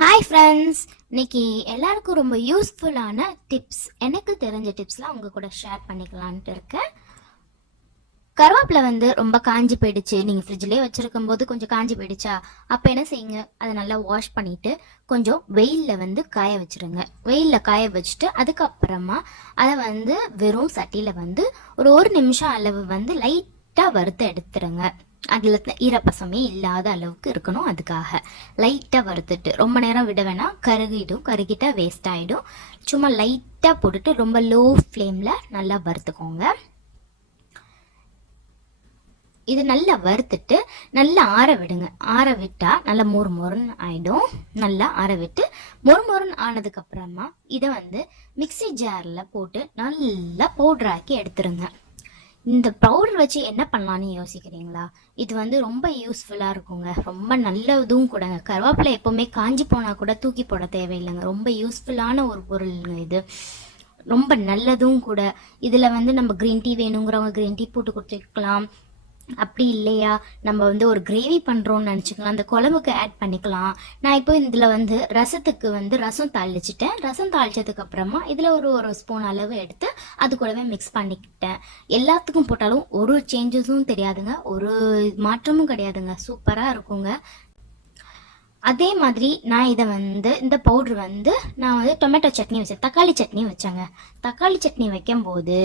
Hi friends, இன்னைக்கு எல்லாருக்கும் ரொம்ப யூஸ்ஃபுல்லான டிப்ஸ், எனக்கு தெரிஞ்ச டிப்ஸ்லாம் உங்கள் கூட ஷேர் பண்ணிக்கலான்ட்டு இருக்கேன். கருவேப்பிலை ரொம்ப காஞ்சி போயிடுச்சு, நீங்கள் ஃப்ரிட்ஜ்லேயே வச்சுருக்கும் போது கொஞ்சம் காஞ்சி போயிடுச்சா, அப்போ என்ன செய்யுங்க, அதை நல்லா வாஷ் பண்ணிவிட்டு கொஞ்சம் வெயிலில் காய வச்சுருங்க. வெயிலில் காய வச்சுட்டு அதுக்கப்புறமா அதை வெறும் சட்டியில் ஒரு நிமிஷம் அளவு லைட்டாக வறுத்து எடுத்துருங்க. அதில் ஈரப்பசமே இல்லாத அளவுக்கு இருக்கணும். அதுக்காக லைட்டாக வறுத்துட்டு ரொம்ப நேரம் விட வேணாம், கருகிட்டா வேஸ்ட் ஆகிடும். சும்மா லைட்டாக போட்டுட்டு ரொம்ப லோ ஃப்ளேமில் நல்லா வறுத்துக்கோங்க. இது நல்லா வறுத்துட்டு நல்லா ஆற விடுங்க. ஆற விட்டால் நல்லா மொறுன்னு ஆகிடும். நல்லா ஆற விட்டு மொறுன்னு ஆனதுக்கப்புறமா இதை மிக்சி ஜாரில் போட்டு நல்லா பவுட்ராக்கி எடுத்துருங்க. இந்த பவுடர் வச்சு என்ன பண்ணலான்னு யோசிக்கிறீங்களா? இது ரொம்ப யூஸ்ஃபுல்லாக இருக்குங்க, ரொம்ப நல்லதும் கூடங்க. கருவேப்பிலை எப்போவுமே காஞ்சி போனால் கூட தூக்கி போட தேவையில்லைங்க, ரொம்ப யூஸ்ஃபுல்லான ஒரு பொருளுங்க இது, ரொம்ப நல்லதும் கூட. இதில் நம்ம க்ரீன் டீ வேணுங்கிறவங்க க்ரீன் டீ போட்டு கொடுத்துக்கலாம். அப்படி இல்லையா, நம்ம ஒரு கிரேவி பண்ணுறோன்னு நினச்சிக்கலாம், அந்த குழம்புக்கு ஆட் பண்ணிக்கலாம். நான் இப்போ இதில் ரசத்துக்கு ரசம் தாளிச்சிட்டேன். ரசம் தாளிச்சதுக்கு அப்புறமா இதில் ஒரு ஸ்பூன் அளவு எடுத்து அது கூடவே மிக்ஸ் பண்ணிக்கிட்டேன். எல்லாத்துக்கும் போட்டாலும் ஒரு சேஞ்சஸும் தெரியாதுங்க, ஒரு மாற்றமும் கிடையாதுங்க, சூப்பராக இருக்குங்க. அதே மாதிரி நான் இதை இந்த பவுட்ரு நான் டொமேட்டோ சட்னி வச்சேன், தக்காளி சட்னி வச்சேங்க. தக்காளி சட்னி வைக்கும்போது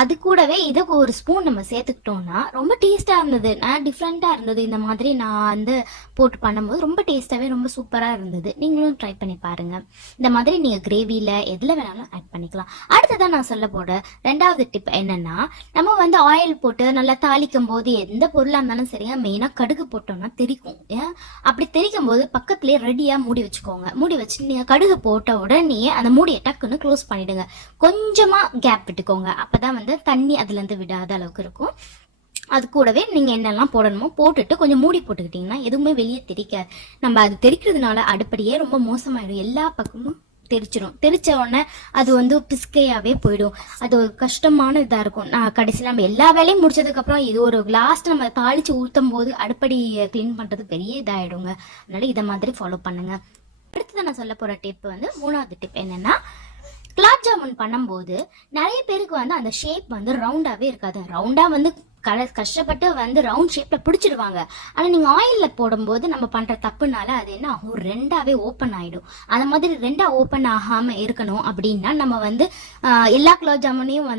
அது கூடவே இதை ஒரு ஸ்பூன் நம்ம சேர்த்துக்கிட்டோம்னா ரொம்ப டேஸ்ட்டாக இருந்தது. நான் டிஃப்ரெண்ட்டாக இருந்தது. இந்த மாதிரி நான் போட்டு பண்ணும்போது ரொம்ப டேஸ்ட்டாகவே ரொம்ப சூப்பராக இருந்தது. நீங்களும் ட்ரை பண்ணி பாருங்கள். இந்த மாதிரி நீங்கள் கிரேவியில் எதில் வேணாலும் ஆட் பண்ணிக்கலாம். அடுத்ததான் நான் சொல்ல போட ரெண்டாவது டிப் என்னென்னா, நம்ம ஆயில் போட்டு நல்லா தாளிக்கும் போது எந்த பொருளாக இருந்தாலும் சரியா, மெயினாக கடுகு போட்டோம்னா தெரிக்கும். அப்படி தெரிக்கும் போது பக்கத்துலேயே ரெடியாக மூடி வச்சுக்கோங்க. மூடி வச்சு நீங்கள் கடுகு போட்ட உடனே அந்த மூடியை டக்குன்னு க்ளோஸ் பண்ணிவிடுங்க. கொஞ்சமாக கேப் விட்டுக்கோங்க, அப்போ தான் தண்ணி அதுலேருந்து விடாத அளவுக்கு இருக்கும். அது கூடவே நீங்கள் என்னெல்லாம் போடணுமோ போட்டுட்டு கொஞ்சம் மூடி போட்டுக்கிட்டிங்கன்னா எதுவுமே வெளியே தெரிக்காது. நம்ம அது தெரிக்கிறதுனால அடுப்படியே ரொம்ப மோசமாயிடும், எல்லா பக்கமும் தெரிச்சிடும். தெரிச்ச உடனே அது பிஸ்கையாகவே போயிடும். அது ஒரு கஷ்டமான இதாக இருக்கும். நான் கடைசியில் நம்ம எல்லா வேலையும் முடிச்சதுக்கப்புறம் இது ஒரு லாஸ்ட் நம்ம தாளித்து ஊற்றும் போது அடுப்படி க்ளீன் பண்ணுறது பெரிய இதாகிடுங்க. அதனால் இதை மாதிரி ஃபாலோ பண்ணுங்கள். அடுத்தது நான் சொல்ல போகிற டிப் மூணாவது டிப் என்னென்னா, குலாப் ஜாமுன் பண்ணும்போது நிறைய பேருக்கு அந்த ஷேப் ரவுண்டாகவே இருக்காது. ரவுண்டாக கஷ்டப்பட்டு ரவுண்ட் ஷேப்பில் பிடிச்சிடுவாங்க. ஆனால் நீங்கள் ஆயிலில் போடும்போது நம்ம பண்ணுற தப்புனால அது என்ன ஆகும், ரெண்டாவே ஓப்பன் ஆகிடும். அந்த மாதிரி ரெண்டாக ஓப்பன் ஆகாமல் இருக்கணும் அப்படின்னா நம்ம எல்லா குலாப் ஜாமுனையும்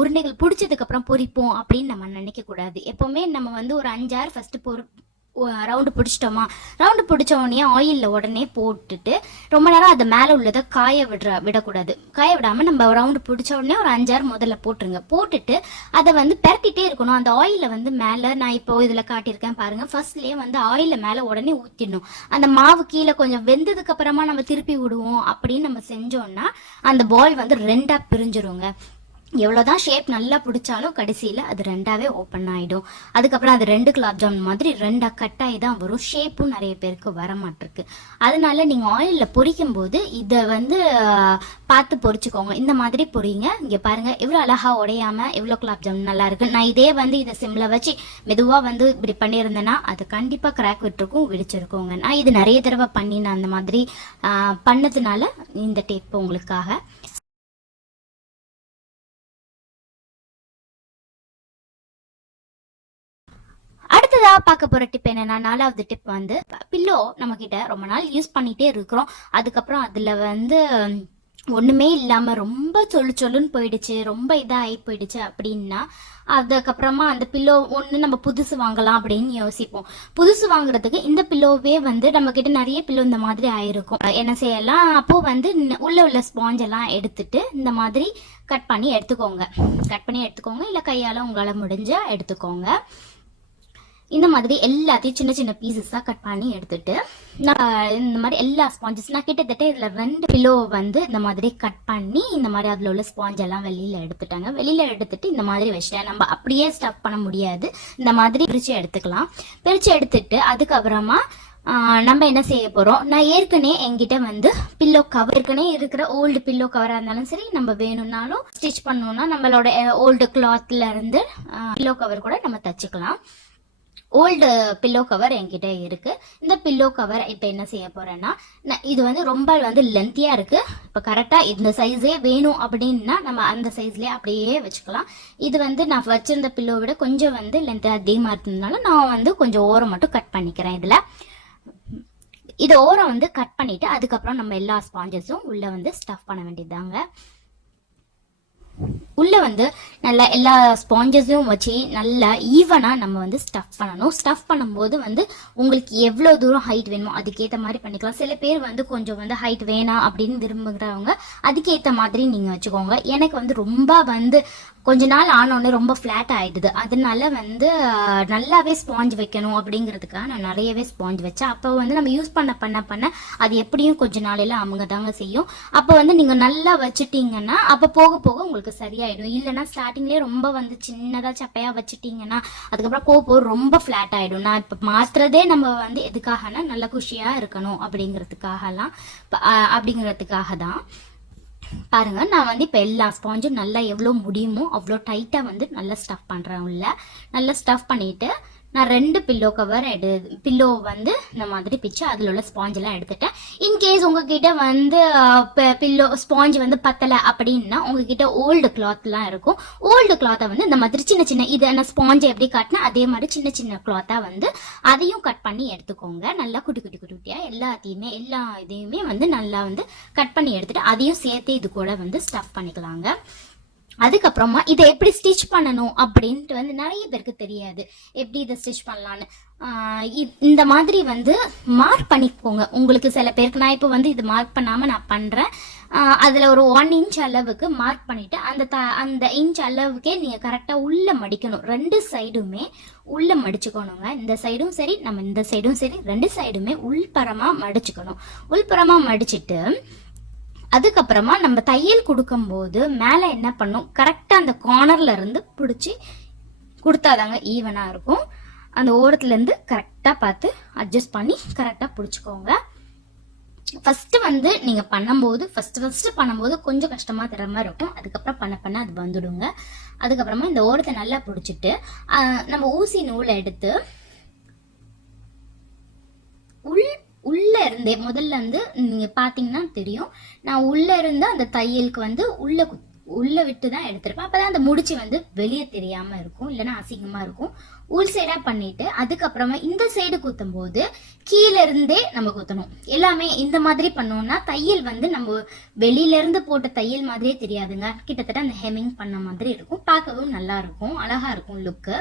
உருண்டைகள் பிடிச்சதுக்கப்புறம் பொரிப்போம் அப்படின்னு நம்ம நினைக்கக்கூடாது. எப்போவுமே நம்ம ஒரு 5-6 ஃபஸ்ட்டு ரவுண்டு பிடிச்சிட்டோமா, ரவுண்டு பிடிச்ச உடனே ஆயிலில் உடனே போட்டுட்டு ரொம்ப நேரம் அதை மேலே உள்ளதை விடக்கூடாது. காய விடாமல் நம்ம ரவுண்டு பிடிச்ச உடனே ஒரு 5-6 முதல்ல போட்டுருங்க. போட்டுட்டு அதை பெரட்டிகிட்டே இருக்கணும். அந்த ஆயிலில் மேலே நான் இப்போ இதில் காட்டியிருக்கேன் பாருங்கள், ஃபர்ஸ்ட்லேயே ஆயிலில் மேலே உடனே ஊற்றிடணும். அந்த மாவு கீழே கொஞ்சம் வெந்ததுக்கு அப்புறமா நம்ம திருப்பி விடுவோம் அப்படின்னு நம்ம செஞ்சோம்னா அந்த பால் ரெண்டாக பிரிஞ்சிருங்க. எவ்வளோதான் ஷேப் நல்லா பிடிச்சாலும் கடைசியில் அது ரெண்டாவே ஓப்பன் ஆகிடும். அதுக்கப்புறம் அது 2 குலாப் ஜாமுன் மாதிரி ரெண்டாக கட்டாகி தான் வரும். ஷேப்பும் நிறைய பேருக்கு வர மாட்டிருக்கு. அதனால நீங்கள் ஆயிலில் பொரிக்கும் போது இதை பார்த்து பொரிச்சுக்கோங்க. இந்த மாதிரி பொரிங்க. இங்கே பாருங்கள், எவ்வளோ அழகாக உடையாமல் எவ்வளோ குலாப் ஜாமுன் நல்லா இருக்கு. நான் இதே இதை சிம்மில் வச்சு மெதுவாக இப்படி பண்ணியிருந்தேன்னா அது கண்டிப்பாக கிராக் விட்டுருக்கும், விடிச்சிருக்கோங்க. நான் இது நிறைய தடவை பண்ணி நான் அந்த மாதிரி பண்ணதுனால இந்த டேப் உங்களுக்காக. அடுத்ததா பார்க்க போற டிப் என்னன்னா, 4வது டிப் பில்லோ நம்ம கிட்ட ரொம்ப நாள் யூஸ் பண்ணிட்டே இருக்கிறோம். அதுக்கப்புறம் அதுல ஒண்ணுமே இல்லாம ரொம்ப சொல்லுன்னு போயிடுச்சு, ரொம்ப இதாகி போயிடுச்சு அப்படின்னா அதுக்கப்புறமா அந்த பில்லோ ஒன்று நம்ம புதுசு வாங்கலாம் அப்படின்னு யோசிப்போம். புதுசு வாங்குறதுக்கு இந்த பில்லோவே நம்ம கிட்ட நிறைய பில்லோ இந்த மாதிரி ஆயிருக்கும். என்ன செய்யலாம், அப்போ உள்ள ஸ்பாஞ்ச் எல்லாம் எடுத்துட்டு இந்த மாதிரி கட் பண்ணி எடுத்துக்கோங்க. இல்லை கையால் உங்களால் முடிஞ்சா எடுத்துக்கோங்க. இந்த மாதிரி எல்லாத்தையும் சின்ன சின்ன பீசஸாக கட் பண்ணி எடுத்துட்டு நான் இந்த மாதிரி எல்லா ஸ்பாஞ்சஸ் நான் கிட்டத்தட்ட இதில் 2 கிலோ இந்த மாதிரி கட் பண்ணி இந்த மாதிரி அதில் உள்ள ஸ்பாஞ்ச் எல்லாம் வெளியில் எடுத்துட்டு இந்த மாதிரி வச்சிட்டேன். நம்ம அப்படியே ஸ்டஃப் பண்ண முடியாது, இந்த மாதிரி பிரித்து எடுத்துட்டு அதுக்கப்புறமா நம்ம என்ன செய்ய போகிறோம், நான் ஏற்கனவே என்கிட்ட பில்லோ கவர் ஏற்கனவே இருக்கிற ஓல்டு பில்லோ கவராக இருந்தாலும் சரி, நம்ம வேணும்னாலும் ஸ்டிச் பண்ணோம்னா நம்மளோட ஓல்டு கிளாத்ல இருந்து பில்லோ கவர் கூட நம்ம தச்சுக்கலாம். ஓல்டு பில்லோ கவர் என்கிட்ட இருக்கு. இந்த பில்லோ கவர் இப்போ என்ன செய்ய போறேன்னா, இது வந்து ரொம்ப வந்து லென்த்தியா இருக்கு. இப்போ கரெக்டா இந்த சைஸே வேணும் அப்படின்னா நம்ம அந்த சைஸ்லயே அப்படியே வச்சுக்கலாம். இது வந்து நான் வச்சிருந்த பில்லோ விட கொஞ்சம் வந்து லென்த் அதிகமாக இருந்ததுனால நான் வந்து கொஞ்சம் ஓரம் மட்டும் கட் பண்ணிக்கிறேன். இதை ஓரம் வந்து கட் பண்ணிட்டு அதுக்கப்புறம் நம்ம எல்லா ஸ்பாஞ்சஸும் உள்ள வந்து ஸ்டஃப் பண்ண வேண்டியதாங்க. உள்ள வந்து நல்லா எல்லா ஸ்பாஞ்சஸும் வச்சு நல்லா ஈவனாக நம்ம வந்து ஸ்டஃப் பண்ணணும். ஸ்டஃப் பண்ணும்போது வந்து உங்களுக்கு எவ்வளோ தூரம் ஹைட் வேணுமோ அதுக்கேற்ற மாதிரி பண்ணிக்கலாம். சில பேர் வந்து கொஞ்சம் வந்து ஹைட் வேணாம் அப்படின்னு விரும்புகிறவங்க அதுக்கேற்ற மாதிரி நீங்கள் வச்சுக்கோங்க. எனக்கு வந்து ரொம்ப வந்து கொஞ்ச நாள் ஆனோடனே ரொம்ப ஃப்ளாட் ஆகிடுது. அதனால வந்து நல்லாவே ஸ்பாஞ்ச் வைக்கணும் அப்படிங்கிறதுக்காக நான் நிறையவே ஸ்பாஞ்ச் வச்சேன். அப்போ வந்து நம்ம யூஸ் பண்ண அது எப்படியும் கொஞ்ச நாளையில அவங்க தாங்க செய்யும். அப்போ வந்து நீங்கள் நல்லா வச்சுட்டீங்கன்னா அப்போ போக போக உங்களுக்கு சரியாயிடும். இல்லைன்னா ஸ்டார்டிங்லேயே ரொம்ப வந்து சின்னதாக சப்பையாக வச்சுட்டீங்கன்னா அதுக்கப்புறம் போக ரொம்ப ஃப்ளாட் ஆகிடும். நான் இப்போ மாற்றுறதே நம்ம வந்து எதுக்காகனா நல்ல குஷியாக இருக்கணும் அப்படிங்கிறதுக்காக தான். பாருங்க, நான் வந்து இப்போ எல்லா ஸ்பாஞ்சும் நல்லா எவ்வளோ முடியுமோ அவ்வளோ டைட்டாக வந்து நல்லா ஸ்டஃப் பண்ணுறேன். உள்ள நல்லா ஸ்டஃப் பண்ணிவிட்டு நான் 2 பில்லோ வந்து இந்த மாதிரி பிச்சு அதில் உள்ள ஸ்பாஞ்செல்லாம் எடுத்துட்டேன். இன்கேஸ் உங்ககிட்ட வந்து பில்லோ ஸ்பாஞ்ச் வந்து பத்தலை அப்படின்னா உங்ககிட்ட ஓல்டு கிளாத்லாம் இருக்கும். ஓல்டு கிளாத்தை வந்து இந்த மாதிரி சின்ன சின்ன இது நான் ஸ்பாஞ்சை எப்படி காட்டினா அதே மாதிரி சின்ன சின்ன கிளாத்தாக வந்து அதையும் கட் பண்ணி எடுத்துக்கோங்க. நல்லா குட்டியாக எல்லா இதையுமே வந்து நல்லா வந்து கட் பண்ணி எடுத்துட்டு அதையும் சேர்த்து இது கூட வந்து ஸ்டஃப் பண்ணிக்கலாங்க. அதுக்கப்புறமா இதை எப்படி ஸ்டிச் பண்ணணும் அப்படின்ட்டு வந்து நிறைய பேருக்கு தெரியாது. எப்படி இதை ஸ்டிச் பண்ணலான்னு இந்த மாதிரி வந்து மார்க் பண்ணிக்கோங்க. உங்களுக்கு சில பேருக்கு நான் இப்போ வந்து இது மார்க் பண்ணாமல் நான் பண்ணுறேன். அதில் ஒரு 1 இன்ச் அளவுக்கு மார்க் பண்ணிவிட்டு அந்த இன்ச் அளவுக்கே நீங்கள் கரெக்டாக உள்ளே மடிக்கணும். 2 சைடுமே உள்ளே மடிச்சுக்கணுங்க. இந்த சைடும் சரி நம்ம இந்த சைடும் சரி 2 சைடுமே உள்புறமாக மடிச்சுக்கணும். உள்புறமாக மடிச்சுட்டு அதுக்கப்புறமா நம்ம தையல் கொடுக்கும்போது மேலே என்ன பண்ணும், கரெக்டாக அந்த கார்னர்ல இருந்து பிடிச்சி கொடுத்தாதாங்க ஈவனாக இருக்கும். அந்த ஓரத்துலேருந்து கரெக்டாக பார்த்து அட்ஜஸ்ட் பண்ணி கரெக்டாக பிடிச்சிக்கோங்க. ஃபஸ்ட்டு வந்து நீங்கள் ஃபஸ்ட்டு பண்ணும்போது கொஞ்சம் கஷ்டமாக தர மாதிரி இருக்கும். அதுக்கப்புறம் பண்ண அது வந்துடுங்க. அதுக்கப்புறமா இந்த ஓரத்தை நல்லா பிடிச்சிட்டு நம்ம ஊசி நூலை எடுத்து உள்ள இருந்தே முதல்ல இருந்து நீங்க பாத்தீங்கன்னா தெரியும், நான் உள்ள இருந்து அந்த தையலுக்கு வந்து உள்ள விட்டு தான் எடுத்திருப்பேன். அப்பதான் அந்த முடிச்சு வந்து வெளியே தெரியாம இருக்கும், இல்லைன்னா அசிங்கமா இருக்கும். உள் சைடா பண்ணிட்டு அதுக்கப்புறமா இந்த சைடு குத்தும் போது கீழே இருந்தே நம்ம குத்தணும். எல்லாமே இந்த மாதிரி பண்ணோம்னா தையல் வந்து நம்ம வெளியில இருந்து போட்ட தையல் மாதிரியே தெரியாதுங்க. கிட்டத்தட்ட அந்த ஹெமிங் பண்ண மாதிரி இருக்கும். பார்க்கவும் நல்லா இருக்கும், அழகா இருக்கும் லுக்கு.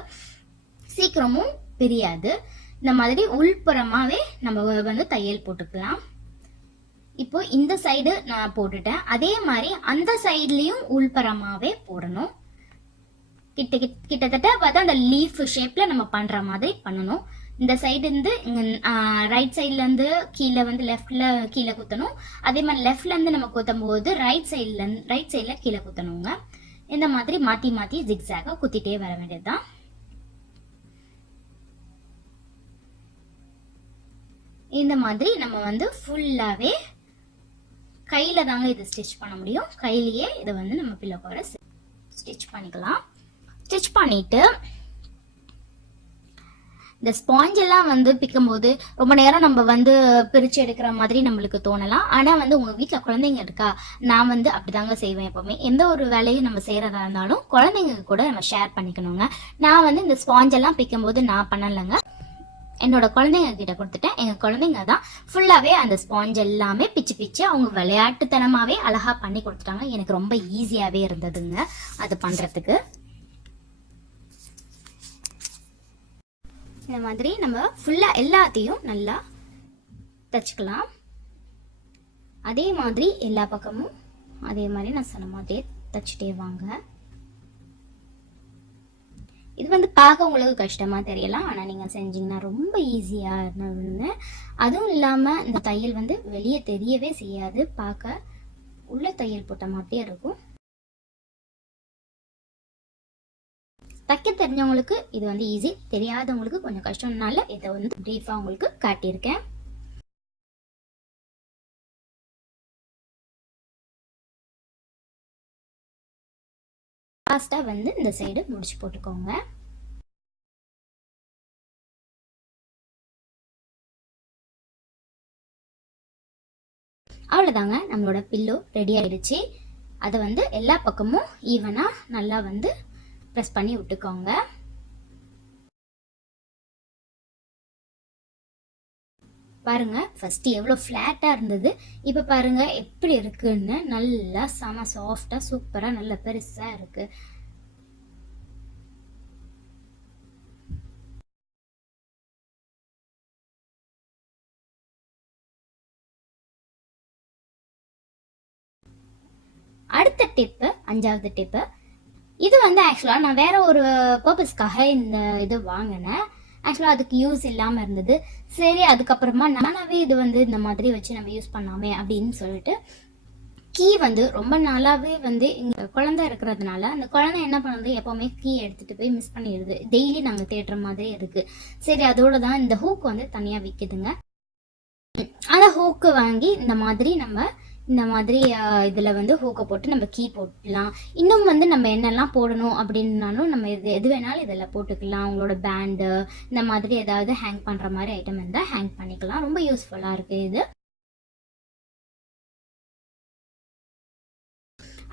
சீக்கிரமும் பிரியாது. இந்த மாதிரி உள்புறமாவே நம்ம வந்து தையல் போட்டுக்கலாம். இப்போ இந்த சைடு நான் போட்டுட்டேன். அதே மாதிரி அந்த சைட்லயும் உள்புறமாவே போடணும். கிட்டத்தட்ட பார்த்தா அந்த லீஃப் ஷேப்ல நம்ம பண்ற மாதிரி பண்ணணும். இந்த சைடு இருந்து ரைட் சைட்ல இருந்து கீழே வந்து லெஃப்ட்ல கீழே குத்தணும். அதே மாதிரி லெஃப்ட்ல இருந்து நம்ம குத்தும் போது ரைட் சைட்ல கீழே குத்தணுங்க. இந்த மாதிரி மாத்தி மாத்தி ஜிக்ஸாக குத்திட்டே வர வேண்டியதுதான். இந்த மாதிரி நம்ம வந்து ஃபுல்லாவே கையில தாங்க இது ஸ்டிச் பண்ண முடியும். கையிலேயே இதை வந்து நம்ம பில்லோ கவரை ஸ்டிச் பண்ணிக்கலாம். ஸ்டிச் பண்ணிட்டு இந்த ஸ்பாஞ்ச் எல்லாம் வந்து பிக்கும்போது ரொம்ப நேரம் நம்ம வந்து பிரிச்சு எடுக்கிற மாதிரி நம்மளுக்கு தோணலாம். ஆனா வந்து உங்க வீட்டுல குழந்தைங்க இருக்கா, நான் வந்து அப்படிதாங்க செய்வேன். எப்பவுமே எந்த ஒரு வேலையும் நம்ம செய்யறதா இருந்தாலும் குழந்தைங்க கூட நம்ம ஷேர் பண்ணிக்கணுங்க. நான் வந்து இந்த ஸ்பாஞ்ச் எல்லாம் பிக்கும்போது நான் பண்ணலைங்க, என்னோட குழந்தைங்க கிட்ட கொடுத்துட்டேன். எங்க குழந்தைங்க தான் ஃபுல்லாவே அந்த ஸ்பாஞ்ச் எல்லாமே பிச்சு அவங்க விளையாட்டுத்தனமாவே அழகா பண்ணி கொடுத்துட்டாங்க. எனக்கு ரொம்ப ஈஸியாவே இருந்ததுங்க அது பண்றதுக்கு. இந்த மாதிரி நம்ம ஃபுல்லா எல்லாத்தையும் நல்லா தச்சுக்கலாம். அதே மாதிரி எல்லா பக்கமும் அதே மாதிரி நான் சொன்ன மாதிரியே தச்சுட்டே வாங்க. இது வந்து பார்க்க உங்களுக்கு கஷ்டமா தெரியலாம், ஆனா நீங்க செஞ்சீங்கன்னா ரொம்ப ஈஸியா இருந்தது. அதுவும் இல்லாம இந்த தையல் வந்து வெளியே தெரியவே செய்யாது, பார்க்க உள்ள தையல் போட்ட மாதிரியே இருக்கும். தைக்க தெரிஞ்சவங்களுக்கு இது வந்து ஈஸி, தெரியாதவங்களுக்கு கொஞ்சம் கஷ்டம்னால இதை வந்து பிரீஃபா உங்களுக்கு காட்டியிருக்கேன். லாஸ்டா வந்து இந்த சைடு முடிச்சு போட்டுக்கோங்க. அவ்வளோதாங்க, நம்மளோட பில்லோ ரெடி ஆயிடுச்சு. அதை வந்து எல்லா பக்கமும் ஈவனாக நல்லா வந்து ப்ரெஸ் பண்ணி விட்டுக்கோங்க. பாருங்க, ஃபர்ஸ்ட் எவ்வளோ ஃப்ளாட்டாக இருந்தது, இப்போ பாருங்க எப்படி இருக்குன்னு. நல்லா செம சாஃப்டாக சூப்பராக நல்ல பெருசாக இருக்கு. அடுத்த டிப்பு, 5வது டிப்பு. இது வந்து ஆக்சுவலாக நான் வேற ஒரு பர்பஸ்க்காக இந்த இது வாங்கினேன். ஆக்சுவலாக அதுக்கு யூஸ் இல்லாமல் இருந்தது. சரி, அதுக்கப்புறமா நானாவே இது வந்து இந்த மாதிரி வச்சு நம்ம யூஸ் பண்ணாமே அப்படின்னு சொல்லிட்டு, கீ வந்து ரொம்ப நாளாவே வந்து இங்கே குழந்தை இருக்கிறதுனால அந்த குழந்தை என்ன பண்ணுறது, எப்போவுமே கீ எடுத்துகிட்டு போய் மிஸ் பண்ணிடுது. டெய்லி நாங்கள் தேடுற மாதிரி இருக்குது. சரி, அதோட தான் இந்த ஹூக் வந்து தனியாக விற்கிதுங்க. அந்த ஹூக்கு வாங்கி இந்த மாதிரி இதில் வந்து ஹூக்கை போட்டு நம்ம கீ போட்டுக்கலாம். இன்னும் வந்து நம்ம என்னெல்லாம் போடணும் அப்படின்னாலும் நம்ம எது வேணாலும் இதில் போட்டுக்கலாம். உங்களோட பேண்டு இந்த மாதிரி ஏதாவது ஹேங் பண்ணுற மாதிரி ஐட்டம் இருந்தால் ஹேங் பண்ணிக்கலாம். ரொம்ப யூஸ்ஃபுல்லாக இருக்குது இது.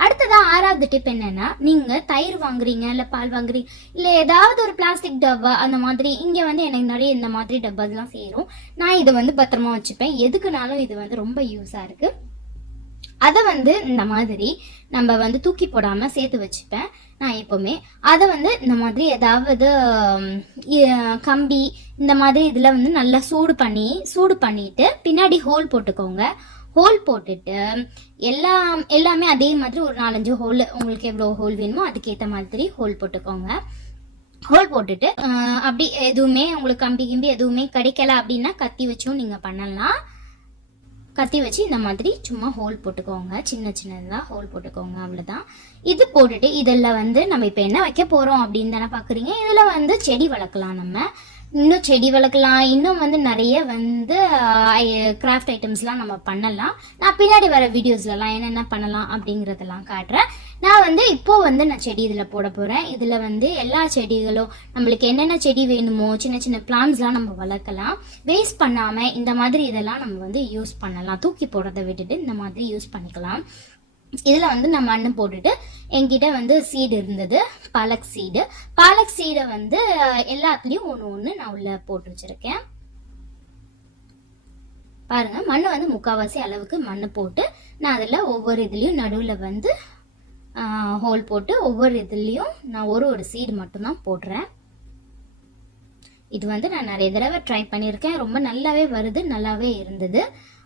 அடுத்ததா 6வது டிப் என்னன்னா, நீங்க தயிர் வாங்குறீங்க, இல்ல பால் வாங்குறீங்க, இல்ல ஏதாவது ஒரு பிளாஸ்டிக் டப்பா அந்த மாதிரி, இங்க வந்து எனக்கு நிறைய இந்த மாதிரி டப்பாஸ்லாம் சேரும். நான் இதை வந்து பத்திரமா வச்சுப்பேன். எதுக்குனாலும் இது வந்து ரொம்ப யூஸா இருக்கு. அதை வந்து இந்த மாதிரி நம்ம வந்து தூக்கி போடாம சேர்த்து வச்சுப்பேன் நான் எப்பவுமே. அதை வந்து இந்த மாதிரி ஏதாவது கம்பி இந்த மாதிரி இதுல வந்து நல்லா சூடு பண்ணிட்டு பின்னாடி ஹோல் போட்டுக்கோங்க. ஹோல் போட்டுட்டு எல்லாமே அதே மாதிரி ஒரு 4-5 ஹோல், உங்களுக்கு எவ்வளோ ஹோல் வேணுமோ அதுக்கேற்ற மாதிரி ஹோல் போட்டுக்கோங்க. ஹோல் போட்டுட்டு அப்படி எதுவுமே உங்களுக்கு கம்பி எதுவுமே கிடைக்கல அப்படின்னா கத்தி வச்சும் நீங்கள் பண்ணலாம். கத்தி வச்சு இந்த மாதிரி சும்மா ஹோல் போட்டுக்கோங்க, சின்னதாக ஹோல் போட்டுக்கோங்க, அவ்வளோதான். இது போட்டுட்டு இதில் வந்து நம்ம இப்போ என்ன வைக்க போகிறோம் அப்படின்னு தானே பார்க்குறீங்க. இதில் வந்து செடி வளர்க்கலாம். நம்ம இன்னும் செடி வளர்க்கலாம். இன்னும் வந்து நிறைய வந்து கிராஃப்ட் ஐட்டம்ஸ்லாம் நம்ம பண்ணலாம். நான் பின்னாடி வர வீடியோஸ்லலாம் என்னென்ன பண்ணலாம் அப்படிங்கிறதெல்லாம் காட்டுறேன். நான் வந்து நான் செடி இதில் போட போகிறேன். இதில் வந்து எல்லா செடிகளும் நம்மளுக்கு என்னென்ன செடி வேணுமோ சின்ன பிளான்ஸ்லாம் நம்ம வளர்க்கலாம். வேஸ்ட் பண்ணாமல் இந்த மாதிரி இதெல்லாம் நம்ம வந்து யூஸ் பண்ணலாம். தூக்கி போடுறதை விட்டுட்டு இந்த மாதிரி யூஸ் பண்ணிக்கலாம். இதில் வந்து நான் மண்ணு போட்டுட்டு, என்கிட்ட வந்து சீடு இருந்தது, பாலக் சீடை வந்து எல்லாத்துலேயும் ஒன்று நான் உள்ள போட்டு வச்சுருக்கேன். பாருங்க, மண் வந்து 3/4 அளவுக்கு மண் போட்டு நான் அதில் ஒவ்வொரு இதுலேயும் நடுவில் வந்து ஹோல் போட்டு ஒவ்வொரு இதுலேயும் நான் ஒரு சீடு மட்டும்தான் போடுறேன். இது வந்து நான் நிறைய தடவை ட்ரை பண்ணியிருக்கேன். ரொம்ப நல்லாவே வருது, நல்லாவே இருந்தது.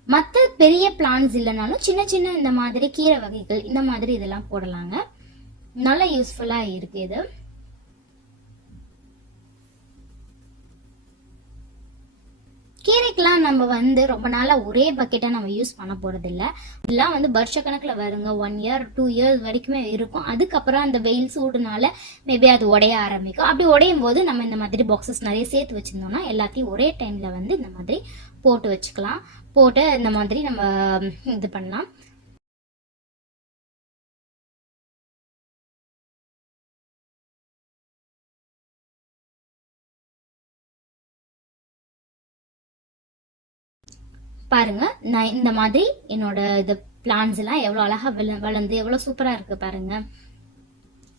மற்ற பெரிய பிளான்ஸ் இல்லைனாலும் சின்ன இந்த மாதிரி கீரை வகைகள் இந்த மாதிரி இதெல்லாம் போடலாங்க. நல்லா யூஸ்ஃபுல்லாக இருக்கு இது. கீரைக்கெல்லாம் நம்ம வந்து ரொம்ப நாளாக ஒரே பக்கெட்டாக நம்ம யூஸ் பண்ண போகிறதில்ல. இதெல்லாம் வந்து வருஷக்கணக்கில் வருங்க. 1 year 2 years வரைக்குமே இருக்கும். அதுக்கப்புறம் அந்த வெயில் சூடுனால மேபி அது உடைய ஆரம்பிக்கும். அப்படி உடையும் போது நம்ம இந்த மாதிரி பாக்ஸஸ் நிறைய சேர்த்து வச்சுருந்தோம்னா எல்லாத்தையும் ஒரே டைமில் வந்து இந்த மாதிரி போட்டு வச்சுக்கலாம். போட்டு இந்த மாதிரி நம்ம இது பண்ணலாம். பாருங்க, நான் இந்த மாதிரி என்னோட இது பிளான்ஸ் எல்லாம் எவ்வளோ அழகா வளர்ந்து எவ்வளோ சூப்பராக இருக்கு பாருங்க.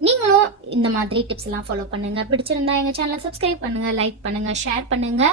நீங்களும் இந்த மாதிரி டிப்ஸ் எல்லாம் ஃபாலோ பண்ணுங்க. பிடிச்சிருந்தா எங்க சேனலை சப்ஸ்கிரைப் பண்ணுங்க, லைக் பண்ணுங்க, ஷேர் பண்ணுங்க.